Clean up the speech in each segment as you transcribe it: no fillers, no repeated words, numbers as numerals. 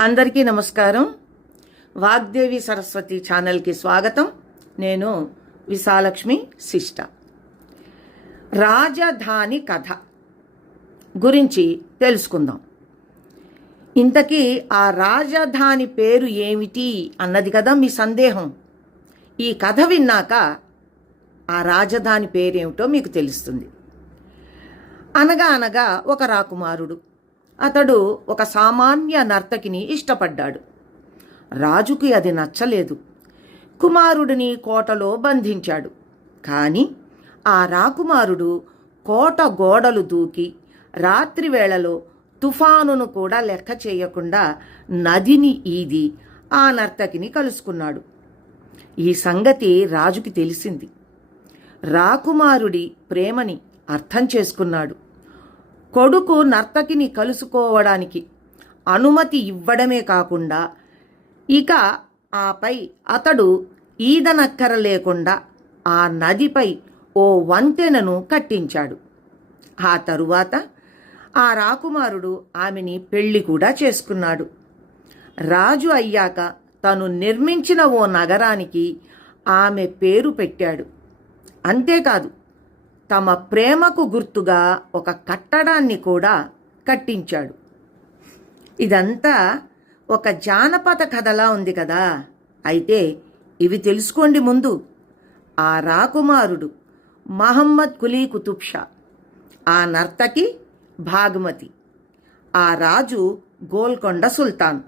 అందరికీ నమస్కారం. వాగ్దేవి సరస్వతి ఛానల్కి స్వాగతం. నేను విశాలక్ష్మి శిష్ట. రాజధాని కథ గురించి తెలుసుకుందాం. ఇంతకీ ఆ రాజధాని పేరు ఏమిటి అన్నది కదా మీ సందేహం. ఈ కథ విన్నాక ఆ రాజధాని పేరేమిటో మీకు తెలుస్తుంది. అనగా అనగా ఒక రాకుమారుడు. అతడు ఒక సామాన్య నర్తకిని ఇష్టపడ్డాడు. రాజుకి అది నచ్చలేదు. కుమారుడిని కోటలో బంధించాడు. కానీ ఆ రాకుమారుడు కోట గోడలు దూకి రాత్రి వేళలో తుఫానును కూడా లెక్క చేయకుండా నదిని ఈది ఆ నర్తకిని కలుసుకున్నాడు. ఈ సంగతి రాజుకి తెలిసింది. రాకుమారుడి ప్రేమని అర్థం చేసుకున్నాడు. కొడుకు నర్తకిని కలుసుకోవడానికి అనుమతి ఇవ్వడమే కాకుండా ఇక ఆపై అతడు ఈదనక్కర లేకుండా ఆ నదిపై ఓ వంతెనను కట్టించాడు. ఆ తరువాత ఆ రాకుమారుడు ఆమెని పెళ్లి కూడా చేసుకున్నాడు. రాజు అయ్యాక తను నిర్మించిన ఓ నగరానికి ఆమె పేరు పెట్టాడు. అంతేకాదు, తమ ప్రేమకు గుర్తుగా ఒక కట్టడాన్ని కూడా కట్టించాడు. ఇదంతా ఒక జానపద కథలా ఉంది కదా. అయితే ఇవి తెలుసుకోండి ముందు. ఆ రాకుమారుడు మహమ్మద్ కులీ కుతుబ్ షా, ఆ నర్తకి భాగ్మతి, ఆ రాజు గోల్కొండ సుల్తాన్.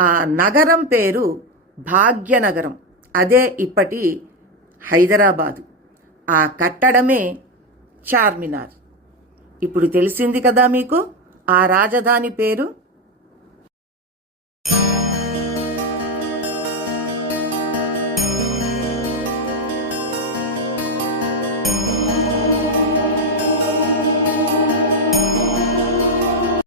ఆ నగరం పేరు భాగ్యనగరం, అదే ఇప్పటి హైదరాబాదు. ఆ కట్టడమే చార్మినార్. ఇప్పుడు తెలిసింది కదా మీకు ఆ రాజధాని పేరు.